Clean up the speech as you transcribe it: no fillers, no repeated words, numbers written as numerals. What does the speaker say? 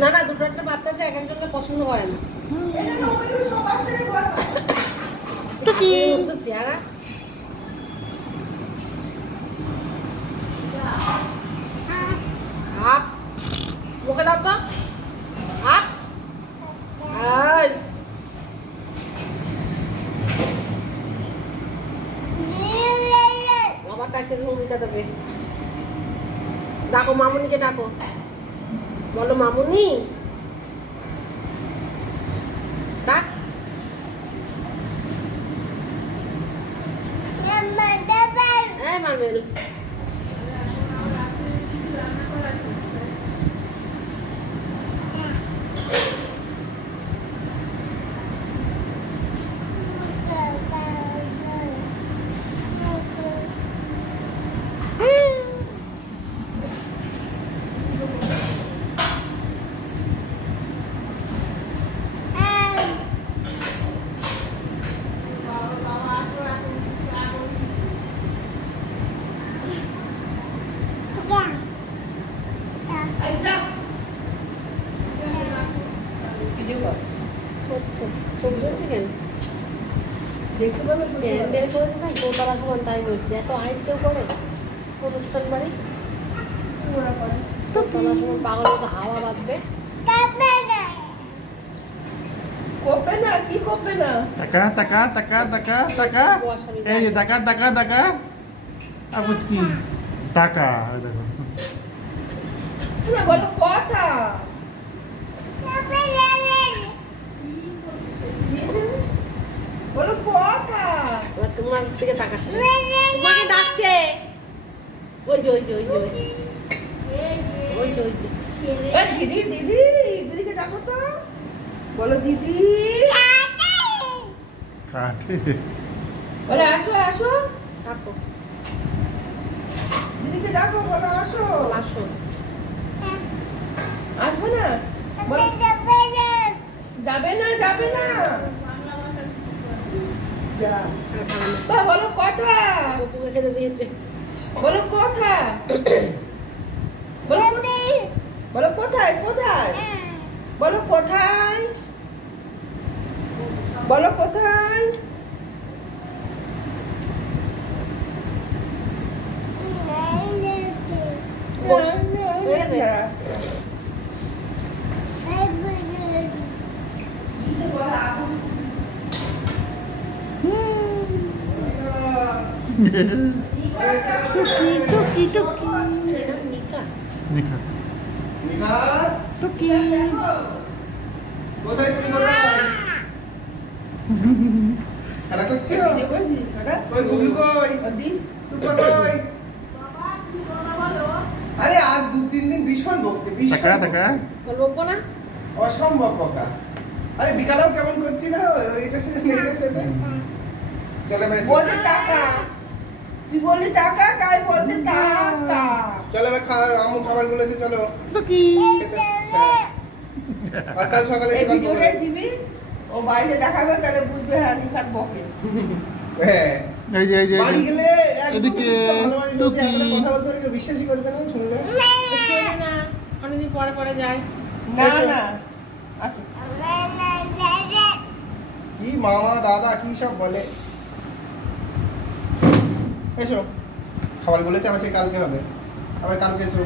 না না, দুটো একটা বাচ্চা আছে, এক একজনকে পছন্দ করে না। চেহারা মুখে দাও তো। আবার ডাকছে মমিতা দেবে। ডাকো মামুনিকে, ডাকো, বলো মামুনি ডাক। মারবেল তাই বলছি, এত হাইট কেউ করে অনুষ্ঠান বাড়ি? পাগল মতো হাওয়া বাঁধবে। টাকা টাকা টাকা টাকা টাকা, এই যে টাকা টাকা টাকা, আবুজ কি টাকা দেখো। বলো কথা, বলো কথা। তোমার দিকে তাকাচ্ছে, তোমাকে ডাকছে। ওই যে ওই যে ওই যে ওই যে ওই যে দিদি দিদি, দিদিকে ডাকো তো, বলো দিদি। বলে আসো আসো, ডাকো দিদিকে ডাকো, বলো আসো আসো। আসবে না? যাবে না, যাবে না। বলো কথা, খেতে দিয়েছে। বলো কথা, বলো কোথায় কোথায়, বলো কোথায়, বলো কোথায়। টুকি টুকি নিকা নিকা নিকা টুকি কোথায় তুমি বলো খেলা করছো? কই গুগলু কই? টুকা কই? আরে আজ 2-3 দিন ভীষণ বকছে, ভীষণ টাকা টাকা বলবো না, অসম্ভব বকা। আরে বিকালেও কেমন করছি না ওইটার সাথে মেয়েটার সাথে। চলে মেরে বলে টাকা, তুই বলি টাকা, তাই বলছে টাকা। চলো ভাই আমু খাবার বলেছে, চলো। টুকি আর কাল সকালে এই ভিডিওটা দিবি, ও বাইরে দেখাবে, তাহলে বুঝবে হ্যাঁ নিখাত বকে। হ্যাঁ এই যে এই যে বাড়ি গেলে এদিকে টুকি কথা বলতে পারে, বিশ্বাসই করবে না, শুনবে চেনে না, অনেকদিন পরে পরে যায়। না না আচ্ছা, কি মামা দাদা কি সব বলে। এসো, খাবার বলেছে আবার, সে কালকে হবে, আবার কালকে এসো।